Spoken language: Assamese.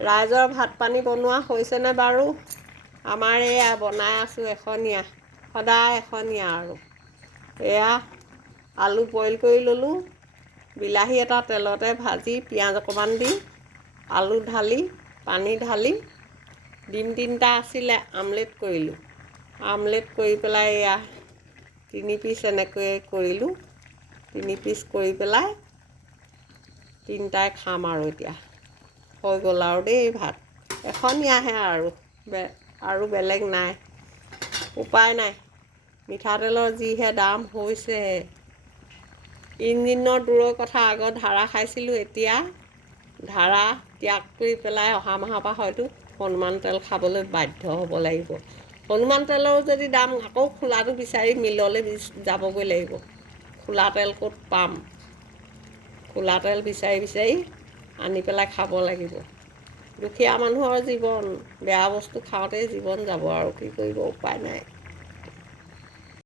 ৰাইজৰ ভাত পানী বনোৱা হৈছেনে বাৰু? আমাৰ এয়া বনাই আছোঁ এখনীয়া, সদায় এখনীয়া আৰু। এয়া আলু বইল কৰি ল'লোঁ, বিলাহী এটা তেলতে ভাজি পিঁয়াজ অকণমান দি আলু ঢালি পানী ঢালি ডিম 3টা আছিলে আমলেট কৰিলোঁ। আমলেট কৰি পেলাই এয়া 3 পিচ এনেকৈ কৰিলোঁ। 3 পিচ কৰি পেলাই 3টাই খাম আৰু এতিয়া। হৈ গ'ল আৰু দেই ভাত। এখনীয়াহে আৰু বেলেগ নাই, উপায় নাই। মিঠাতেলৰ যিহে দাম হৈছে। ইঞ্জিনৰ দূৰৰ কথা, আগত ধাৰা খাইছিলোঁ, এতিয়া ধাৰা ত্যাগ কৰি পেলাই অহা মাহৰ পৰা হয়তো হনুমান তেল খাবলৈ বাধ্য হ'ব লাগিব। হনুমান তেলৰো যদি দাম, আকৌ খোলাটো বিচাৰি মিললৈ যাবগৈ লাগিব। খোলা তেল ক'ত পাম? খোলা তেল বিচাৰি বিচাৰি আনি পেলাই খাব লাগিব। দুখীয়া মানুহৰ জীৱন, বেয়া বস্তু খাওঁতেই জীৱন যাব আৰু কি কৰিব, উপায় নাই।